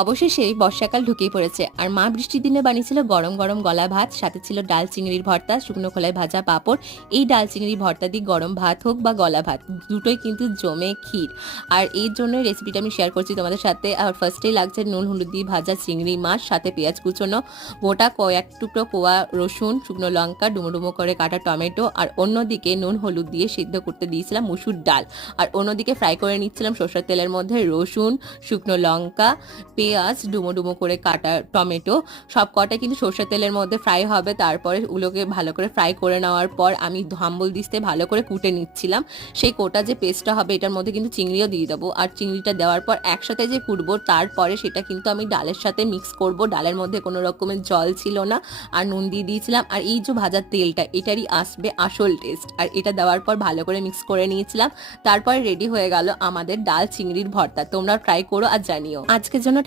অবশেষে বর্ষাকাল ঢুকেই পড়েছে আর মা বৃষ্টির দিনে বানিয়েছিল গরম গরম গলা ভাত, সাথে ছিল ডাল চিংড়ির ভর্তা, শুকনো খোলায় ভাজা পাঁপড়। এই ডাল চিংড়ি ভর্তা দিয়ে গরম ভাত হোক বা গলা ভাত, দুটোই কিন্তু জমে ক্ষীর। আর এর জন্য রেসিপিটা আমি শেয়ার করছি তোমাদের সাথে। আর ফার্স্টেই লাগছে নুন হলুদ দিয়ে ভাজা চিংড়ি মাছ, সাথে পেঁয়াজ কুচোনো, গোটা কয়েক টুকরো কোয়া রসুন, শুকনো লঙ্কা, ডুমো ডুমো করে কাটা টমেটো। আর অন্যদিকে নুন হলুদ দিয়ে সিদ্ধ করতে দিয়েছিলাম মুসুর ডাল। আর অন্যদিকে ফ্রাই করে নিচ্ছিলাম সরষের তেলের মধ্যে রসুন, শুকনো লঙ্কা, পেঁয়াজ, ডুমো ডুমো করে কাটা টমেটো। সব কটা কিন্তু সর্ষের তেলের মধ্যে ফ্রাই হবে। তারপরে ওগুলোকে ভালো করে ফ্রাই করে নেওয়ার পর আমি হাম্বল দিস্তে ভালো করে কুটে নিচ্ছিলাম। সেই কোটা যে পেস্টটা হবে এটার মধ্যে কিন্তু চিংড়িও দিয়ে দেবো। আর চিংড়িটা দেওয়ার পর একসাথে যে কুটবো তারপরে সেটা কিন্তু আমি ডালের সাথে মিক্স করব। ডালের মধ্যে কোনো রকমের জল ছিল না, আর নুন দিয়ে দিয়েছিলাম। আর এই যে ভাজার তেলটা, এটারই আসবে আসল টেস্ট। আর এটা দেওয়ার পর ভালো করে মিক্স করে নিয়েছিলাম। তারপরে রেডি হয়ে গেল আমাদের ডাল চিংড়ির ভর্তা। তোমরা ট্রাই করো আর জানিও। আজকের জন্য